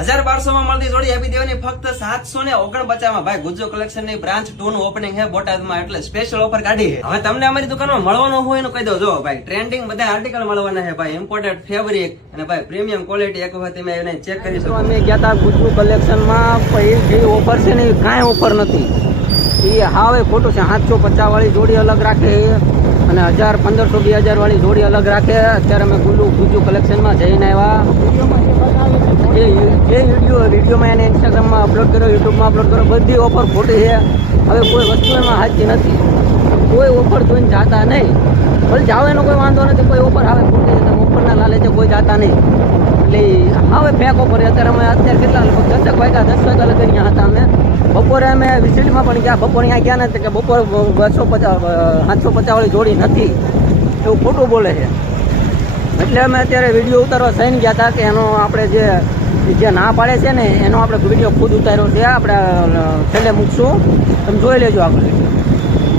1200 માં મળતી જોડી આપી દેવાની ફક્ત 749 માં. ભાઈ ગુજ્જો કલેક્શન ની બ્રાન્ચ 2 નું ઓપનિંગ છે બોટાદમાં, એટલે સ્પેશિયલ ઓફર કાઢી છે. હવે તમને અમારી દુકાનમાં મળવાનું હોય એનું કહી દો. જો ભાઈ ટ્રેન્ડિંગ બધા આર્ટિકલ મળવાના છે ભાઈ, ઇમ્પોર્ટેડ ફેબ્રિક અને ભાઈ પ્રીમિયમ ક્વોલિટી. એક વખત તમે એને ચેક કરી શકો. અમે ગયા હતા ગુજ્જો કલેક્શન માં, જે ઓફર છે ને કાંઈ ઓફર નથી. એ હાવે ખોટું છે. 750 વાળી જોડી અલગ રાખે અને 1000, 1500, 2000 વાળી જોડી અલગ રાખે. અત્યારે અમે ગુજ્જો કલેક્શનમાં જઈને આવ્યા. જે વિડીયોમાં એને ઇન્સ્ટાગ્રામમાં અપલોડ કર્યો, યુટ્યુબમાં અપલોડ કર્યો, બધી ઓફર ખોટી છે. હવે કોઈ વસ્તુ એમાં સાચી નથી. કોઈ ઓફર જોઈને જાતા નહીં. ભલે જાવ એનો કોઈ વાંધો નથી. કોઈ ઓફર આવે ખોટી છે, ઓફરના લાલચે કોઈ જાતા નહીં. એટલે હવે ફેક ઓફર. અત્યારે કેટલા લગભગ 10 વાગ્યા લગી હતા અમે. બપોરે અમે વિસીડીમાં પણ ગયા. બપોરે અહીંયા ગયા નથી કે બપોરે 750 વાળી જોડી નથી, એવું ખોટું બોલે છે. એટલે અમે અત્યારે વિડીયો ઉતારવા સહીને ગયા હતા કે એનો આપણે જે ના પાડે છે ને એનો આપણે વિડીયો ખુદ ઉતાર્યો છે. આપણે છેલ્લે મૂકશું, તમે જોઈ લેજો આગળ.